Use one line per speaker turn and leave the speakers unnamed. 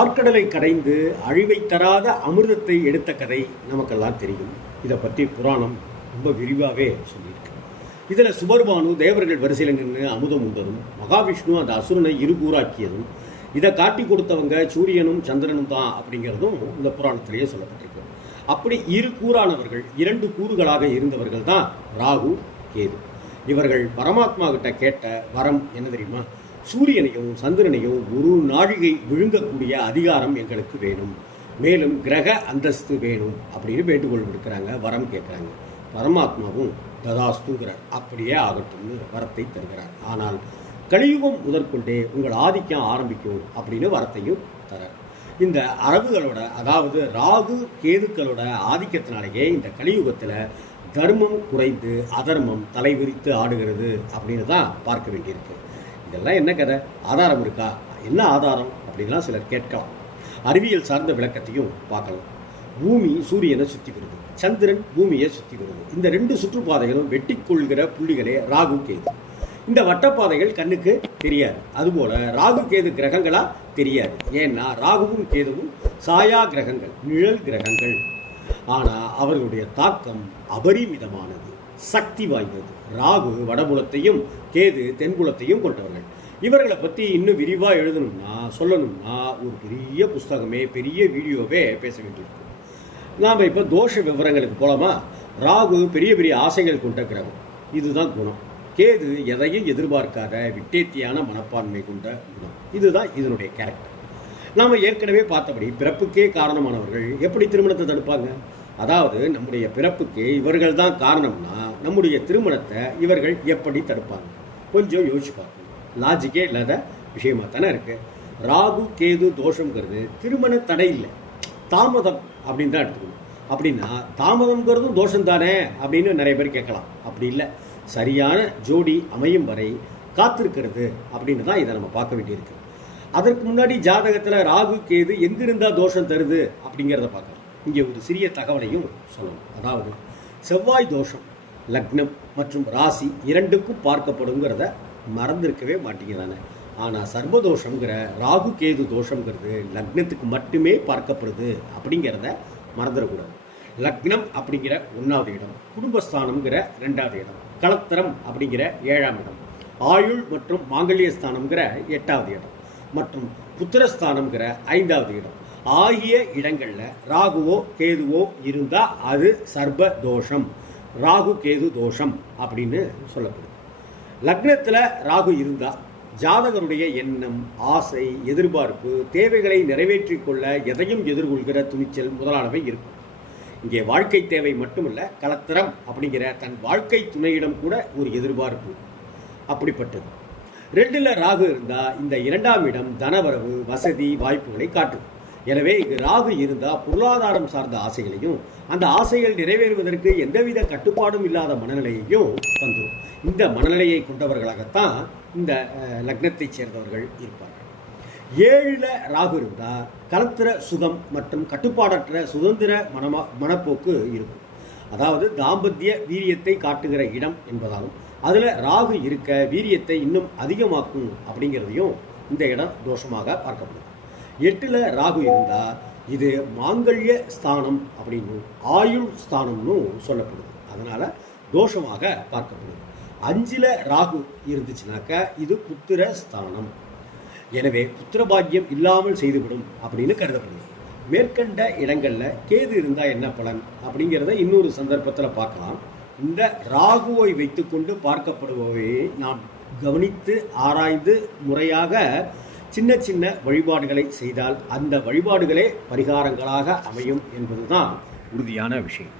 ஆற்கடலை கடைந்து அழிவை தராத அமிர்தத்தை எடுத்த கதை நமக்கெல்லாம் தெரியும். இதை பற்றி புராணம் ரொம்ப விரிவாகவே சொல்லியிருக்கு. இதில் சுபர்பானு தேவர்கள் வரிசையில் நின்று அமுதம் உண்டதும் மகாவிஷ்ணு அந்த அசுரனை இருகூறாக்கியதும் இதை காட்டி கொடுத்தவங்க சூரியனும் சந்திரனும் தான் அப்படிங்கிறதும் இந்த புராணத்திலேயே சொல்லப்பட்டிருக்கு. அப்படி இரு கூறானவர்கள் இரண்டு கூறுகளாக இருந்தவர்கள் தான் ராகு கேது. இவர்கள் பரமாத்மா கிட்ட கேட்ட வரம் என்ன தெரியுமா? சூரியனையும் சந்திரனையும் ஒரு நாழிகை விழுங்கக்கூடிய அதிகாரம் எங்களுக்கு வேணும். மேலும் கிரக அந்தஸ்து வேணும் அப்படின்னு வேண்டுகோள் விடுக்கிறாங்க வரம் கேட்குறாங்க. பரமாத்மாவும் ததாஸ்துங்கிறார். அப்படியே ஆகட்டும்னு வரத்தை தருகிறார். ஆனால் கலியுகம் முதற்கொண்டே உங்கள் ஆதிக்கம் ஆரம்பிக்கும் அப்படின்னு வரத்தையும் தரார். இந்த அரபுகளோட அதாவது ராகு கேதுக்களோட ஆதிக்கத்தினாலேயே இந்த கலியுகத்தில் தர்மம் குறைந்து அதர்மம் தலைவிரித்து ஆடுகிறது அப்படின்னு தான் பார்க்க வேண்டியிருக்கு. இதெல்லாம் என்ன கதை? ஆதாரம் இருக்கா? என்ன ஆதாரம்? அப்படின்லாம் சிலர் கேட்கலாம். அறிவியல் சார்ந்த விளக்கத்தையும் பார்க்கலாம். பூமி சூரியனை சுற்றி வருது. சந்திரன் பூமியை சுற்றி வருது. இந்த ரெண்டு சுற்றுப்பாதைகளும் வெட்டி கொள்கிற புள்ளிகளே ராகு கேது. இந்த வட்டப்பாதைகள் கண்ணுக்கு தெரியாது. அதுபோல ராகு கேது கிரகங்களா தெரியாது. ஏன்னா ராகுவும் கேதுவும் சாயா கிரகங்கள் நிழல் கிரகங்கள். ஆனால் அவர்களுடைய தாக்கம் அபரிமிதமானது. சக்தி வாய்ந்தது. ராகு வடபுலத்தையும் கேது தென்புலத்தையும் கொண்டவர்கள். இவர்களை பற்றி இன்னும் விரிவாக எழுதணும்னா சொல்லணும்னா ஒரு பெரிய புஸ்தகமே பெரிய வீடியோவே பேச வேண்டியிருக்கும் நாம் இப்போ தோஷ விவரங்களுக்கு போலாமா? ராகு பெரிய பெரிய ஆசைகள் கொண்ட கிரகம். இதுதான் குணம். கேது எதையும் எதிர்பார்க்காத விட்டேத்தியான மனப்பான்மை கொண்ட குணம். இதுதான் இதனுடைய கேரக்டர் நாம் ஏற்கனவே பார்த்தபடி பிறப்புக்கே காரணமானவர்கள் எப்படி திருமணத்தை தடுப்பாங்க? அதாவது நம்முடைய பிறப்புக்கு இவர்கள் தான் காரணம்னா நம்முடைய திருமணத்தை இவர்கள் எப்படி தடுப்பாங்க? கொஞ்சம் யோசிச்சு பார்க்கணும். லாஜிக்கே இல்லாத விஷயமா தானே இருக்கு. ராகு கேது தோஷங்கிறது திருமண தடை இல்லை. தாமதம் அப்படின்னு தான் எடுத்துக்கணும். அப்படின்னா தாமதம்ங்கிறதும் தோஷம் தானே அப்படின்னு நிறைய பேர் கேட்கலாம். அப்படி இல்லை. சரியான ஜோடி அமையும் வரை காத்திருக்கிறது அப்படின்னு தான் இதை நம்ம பார்க்க வேண்டியிருக்கு. அதற்கு முன்னாடி ஜாதகத்தில் ராகு கேது எங்கிருந்தால் தோஷம் தருது அப்படிங்கிறத பார்க்கலாம். இங்கே ஒரு சிறிய தகவலையும் சொல்லணும். அதாவது செவ்வாய் தோஷம். லக்னம் மற்றும் ராசி இரண்டுக்கும் பார்க்கப்படுங்கிறத மறந்துருக்கவே மாட்டேங்கிறானே ஆனால் சர்வதோஷங்கிற ராகு கேது தோஷங்கிறது லக்னத்துக்கு மட்டுமே பார்க்கப்படுது அப்படிங்கிறத மறந்துடக்கூடாது. லக்னம் அப்படிங்கிற ஒன்றாவது இடம் குடும்பஸ்தானம்ங்கிற ரெண்டாவது இடம் கலத்தரம் அப்படிங்கிற ஏழாம் இடம் ஆயுள் மற்றும் மாங்கல்யஸ்தானம்ங்கிற எட்டாவது இடம் மற்றும் புத்திரஸ்தானம்ங்கிற ஐந்தாவது இடம். ஆகிய இடங்களில் ராகுவோ கேதுவோ இருந்தால் அது சர்வதோஷம். தோஷம் ராகு கேது தோஷம் அப்படின்னு சொல்லப்படுது. லக்னத்தில் ராகு இருந்தால் ஜாதகருடைய எண்ணம் ஆசை எதிர்பார்ப்பு தேவைகளை நிறைவேற்றி கொள்ள எதையும் எதிர்கொள்கிற துணிச்சல் முதலானவை இருக்கும். இங்கே வாழ்க்கை தேவை மட்டுமல்ல கலத்திரம் அப்படிங்கிற தன் வாழ்க்கை துணையிடம் கூட ஒரு எதிர்பார்ப்பு அப்படிப்பட்டது. ரெண்டில் ராகு இருந்தால் இந்த இரண்டாம் இடம் தனவரவு வசதி வாய்ப்புகளை காட்டுது. எனவே இங்கு ராகு இருந்தால் பொருளாதாரம் சார்ந்த ஆசைகளையும் அந்த ஆசைகள் நிறைவேறுவதற்கு எந்தவித கட்டுப்பாடும் இல்லாத மனநிலையையும் தந்துடும் இந்த மனநிலையை கொண்டவர்களாகத்தான் இந்த லக்னத்தைச் சேர்ந்தவர்கள் இருப்பார்கள். ஏழில் ராகு இருந்தால் கலத்திர சுகம் மற்றும் கட்டுப்பாடற்ற சுதந்திர மனமா மனப்போக்கு இருக்கும். அதாவது தாம்பத்திய வீரியத்தை காட்டுகிற இடம் என்பதாலும் அதில் ராகு இருக்க வீரியத்தை இன்னும் அதிகமாக்கும் அப்படிங்கிறதையும் இந்த இடம் தோஷமாக பார்க்கப்படுது எட்டில் ராகு இருந்தால் இது மாங்கல்ய ஸ்தானம் அப்படின்னு ஆயுள் ஸ்தானம்னு சொல்லப்படுது. அதனால் தோஷமாக பார்க்கப்படுது. அஞ்சில் ராகு இருந்துச்சுனாக்கா இது புத்திர ஸ்தானம். எனவே புத்திரபாக்கியம் இல்லாமல் செய்துவிடும் அப்படின்னு கருதப்படுது. மேற்கண்ட இடங்களில் கேது இருந்தால் என்ன பலன் அப்படிங்கிறத இன்னொரு சந்தர்ப்பத்தில் பார்க்கலாம். இந்த ராகுவை வைத்துக்கொண்டு பார்க்கப்படுபவை நாம் கவனித்து ஆராய்ந்து முறையாக சின்ன சின்ன வழிபாடுகளை செய்தால் அந்த வழிபாடுகளே பரிகாரங்களாக அமையும் என்பதுதான் உறுதியான விஷயம்.